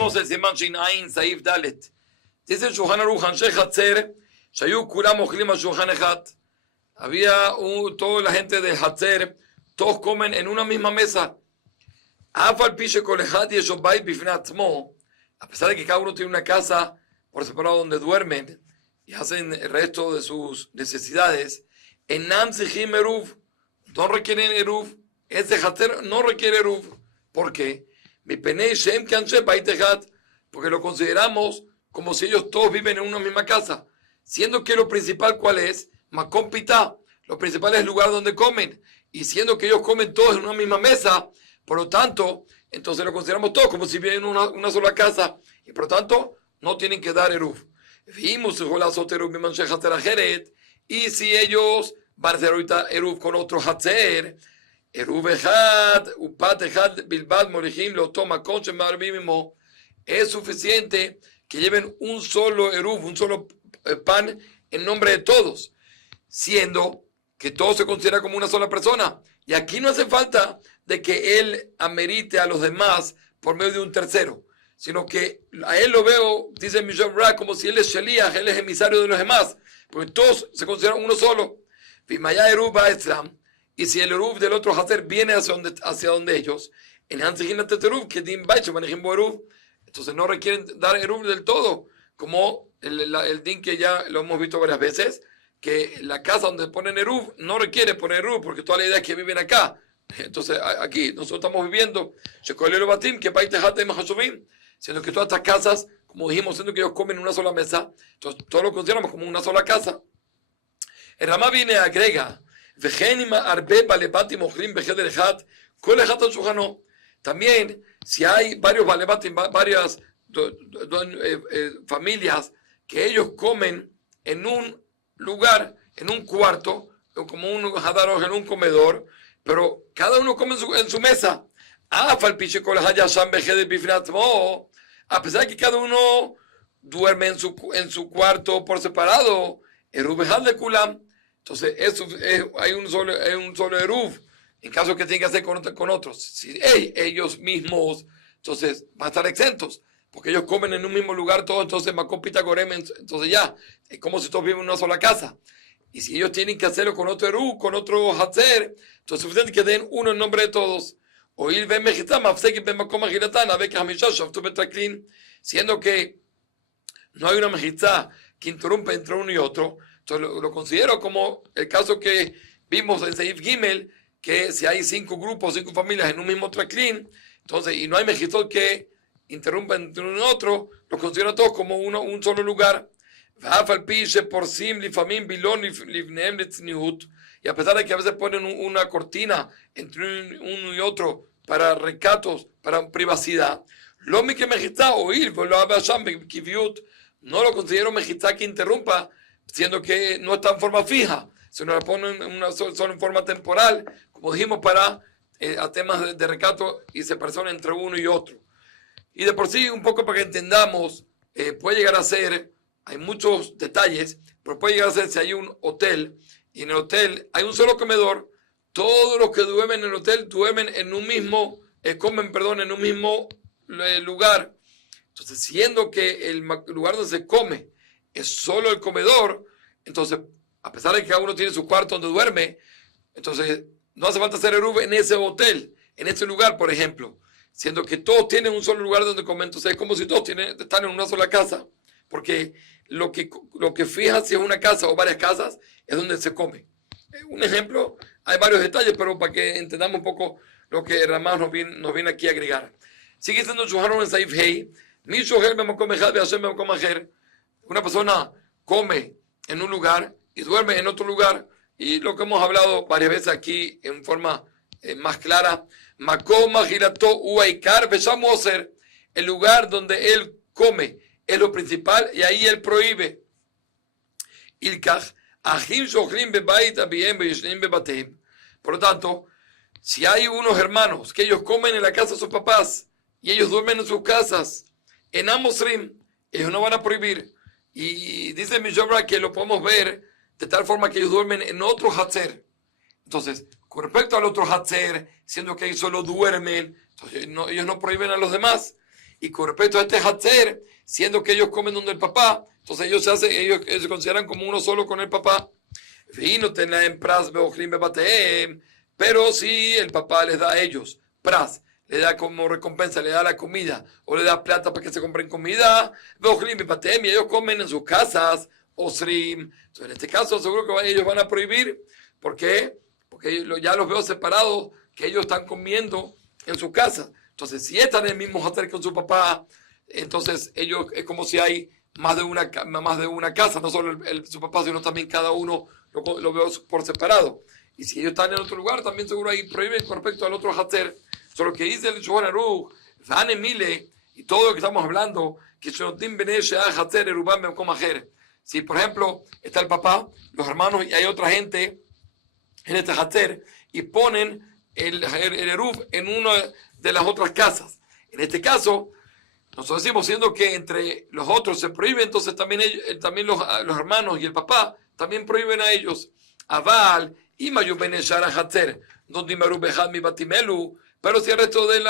Seguimos el Siman Shin Ain Saif Dalet. Dice el Shulchan Aruch, Anshe Hatzer, Shayu Kulam Ochlim al Shulchan Echad. Había toda la gente de Hatzer, todos comen en una misma mesa. Afal Pishe Kol Echad Yeshov Bayit Bifnei Atzmo. A pesar de que cada uno tiene una casa por separado donde duermen y hacen el resto de sus necesidades, Enam Zichim Eruv, no requieren Eruv. Este Hatzer no requiere Eruv. ¿Por qué? Porque lo consideramos como si ellos todos viven en una misma casa, siendo que lo principal, ¿cuál es? Makom Pitá, lo principal es el lugar donde comen, y siendo que ellos comen todos en una misma mesa, por lo tanto, entonces lo consideramos todos como si viven en una sola casa, y por lo tanto, no tienen que dar Eruv. Y si ellos van a hacer ahorita Eruv con otro Hatzer, Eruv Echad, Upat Echad, Bilbad, Morihim, lo toma Conche, Marbimimo, es suficiente que lleven un solo Eruv, un solo pan en nombre de todos, siendo que todo se considera como una sola persona. Y aquí no hace falta de que él amerite a los demás por medio de un tercero, sino que a él lo veo, dice Mishab Ra, como si él es Sheliach, él es emisario de los demás, porque todos se consideran uno solo. Vimaya Eruv Ba'etzlam. Y si el Eruv del otro Hatzer viene hacia donde ellos, entonces no requieren dar Eruv del todo, como el din que ya lo hemos visto varias veces, que la casa donde ponen Eruv no requiere poner Eruv, porque toda la idea es que viven acá. Entonces aquí nosotros estamos viviendo, siendo que todas estas casas, como dijimos, siendo que ellos comen en una sola mesa, entonces todos lo consideramos como una sola casa. El Ramá viene y agrega, también, si hay varios balebatim, varias familias que ellos comen en un lugar, en un cuarto, como un hadarosh, en un comedor, pero cada uno come en su mesa. A pesar de que cada uno duerme en su cuarto por separado, de Kulam. Entonces, hay un solo Eruv, en caso que tenga que hacer con otros. Si ellos mismos, entonces van a estar exentos, porque ellos comen en un mismo lugar todos, entonces Makom Pita Gorem, entonces ya, es como si todos viven en una sola casa. Y si ellos tienen que hacerlo con otro Eruv, con otro Hatzer, entonces es suficiente que den uno en nombre de todos. Oír Ben Mejitá, Mafseki Ben Makom Ajiratán, Abek Hamishash, Shaftu Betraklin, siendo que no hay una Mejitá que interrumpe entre uno y otro. Entonces lo considero como el caso que vimos en Seif Gimel, que si hay 5 grupos, 5 familias en un mismo traklin, entonces, y no hay mejizot que interrumpa entre uno y otro, lo considero todos como un solo lugar. Y a pesar de que a veces ponen una cortina entre uno y otro para recatos, para privacidad, no lo considero mejizá que interrumpa, siendo que no está en forma fija, sino la ponen solo en forma temporal, como dijimos, para a temas de recato y separación entre uno y otro. Y de por sí, un poco para que entendamos, puede llegar a ser, hay muchos detalles, pero puede llegar a ser si hay un hotel, y en el hotel hay un solo comedor, todos los que duermen en el hotel duermen en un mismo, comen en un mismo lugar. Entonces, siendo que el lugar donde se come es solo el comedor, entonces, a pesar de que cada uno tiene su cuarto donde duerme, entonces no hace falta hacer Eruv en ese hotel, en ese lugar, por ejemplo, siendo que todos tienen un solo lugar donde comer. Entonces es como si todos están en una sola casa, porque lo que fija si es una casa o varias casas es donde se come. Un ejemplo, hay varios detalles, pero para que entendamos un poco lo que Ramá nos viene aquí a agregar. Sigue siendo Shulchan en Saif Hei, una persona come en un lugar y duerme en otro lugar, y lo que hemos hablado varias veces aquí en forma más clara, el lugar donde él come es lo principal y ahí él prohíbe. Por lo tanto, si hay unos hermanos que ellos comen en la casa de sus papás y ellos duermen en sus casas, en Amosrim, ellos no van a prohibir. Y dice Mishobra que lo podemos ver de tal forma que ellos duermen en otro Hatzer. Entonces, con respecto al otro Hatzer, siendo que ellos solo duermen, entonces ellos no prohíben a los demás. Y con respecto a este Hatzer, siendo que ellos comen donde el papá, entonces ellos se consideran como uno solo con el papá. Pero si el papá les da a ellos pras, le da como recompensa, le da la comida, o le da plata para que se compren comida, y ellos comen en sus casas, osrim. Entonces, en este caso, seguro que ellos van a prohibir. ¿Por qué? Porque ya los veo separados, que ellos están comiendo en su casa. Entonces, si están en el mismo hotel con su papá, entonces ellos es como si hay más de una casa, no solo su papá, sino también cada uno lo veo por separado. Y si ellos están en otro lugar, también seguro ahí prohíben con respecto al otro hater. Solo que dice el Shulchan Aruch, Van Emile, y todo lo que estamos hablando, que si por ejemplo está el papá, los hermanos y hay otra gente en este hater y ponen el eruv en una de las otras casas. En este caso, nosotros decimos, siendo que entre los otros se prohíbe, entonces también los hermanos y el papá también prohíben a ellos. Aval, pero si el resto de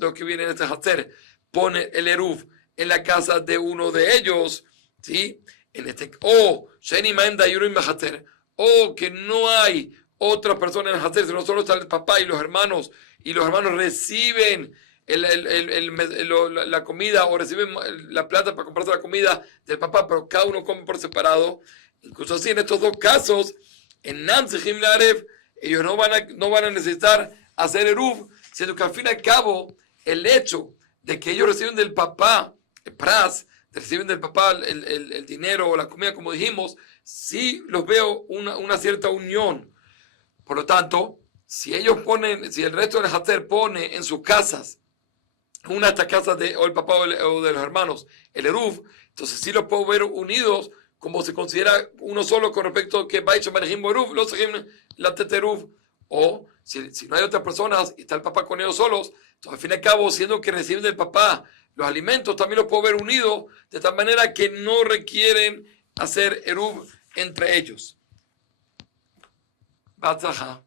los que vienen en este hater pone el eruv en la casa de uno de ellos, ¿sí? O que no hay otra persona en el hater, sino solo está el papá y los hermanos reciben la comida o reciben la plata para comprarse la comida del papá, pero cada uno come por separado. Incluso así, en estos dos casos, en Namsejim Larev, ellos no van a necesitar hacer eruv, sino que al fin y al cabo, el hecho de que ellos reciben del papá, el pras, reciben del papá el dinero o la comida, como dijimos, sí los veo una cierta unión. Por lo tanto, si el resto del hater pone en sus casas, una de estas casas o el papá o de los hermanos, el eruv, entonces sí los puedo ver unidos, como se considera uno solo con respecto a que Baich Marejim Eruv, los la Teteruv. O si no hay otras personas y está el papá con ellos solos, entonces al fin y al cabo, siendo que reciben del papá los alimentos, también los puedo ver unidos, de tal manera que no requieren hacer Eruv entre ellos. Batzajá.